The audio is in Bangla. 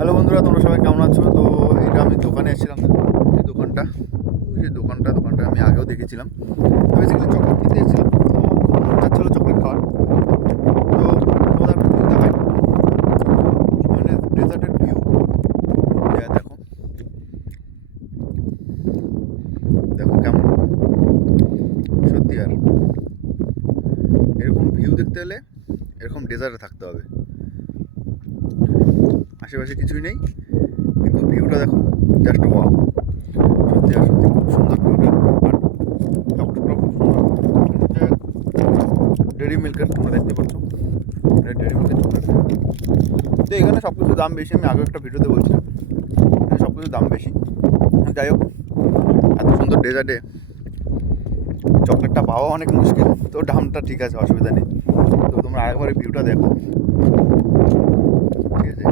হ্যালো বন্ধুরা, তোমরা সবাই কেমন আছো? তো এটা আমি দোকানে এসেছিলাম। যে দোকানটা দোকানটা আমি আগেও দেখেছিলাম। তো বেসিক্যালি চকলেট কিনতে এসেছিলাম। তো খুব মন চাচ্ছিলো চকলেট খাওয়ার। তো তোমাদের একটা ভিউ দেখাই, মানে ডেজার্টের ভিউ। দেখো দেখো কেমন, সত্যি। আর এরকম ভিউ দেখতে হলে এরকম ডেজার্টে থাকতে হবে। আশেপাশে কিছুই নেই, কিন্তু ভিউটা দেখো, জাস্ট ওয়াও। সত্যি আর সত্যি খুব সুন্দর চকলেট। আর চকলেটটা খুব সুন্দর। ডেরি মিল্কের, তোমরা দেখতে পাচ্ছ, এটা ডেরি মিল্কের চকলেট। তো এখানে সব কিছুর দাম বেশি, আমি আগে একটা ভিডিওতে বলছিলাম এখানে সব কিছুর দাম বেশি। যাই হোক, এত সুন্দর ডেজার্টে চকলেটটা পাওয়া অনেক মুশকিল, তো দামটা ঠিক আছে, অসুবিধা নেই। তো তোমরা আরেকবার ভিউটা দেখো, ঠিক আছে।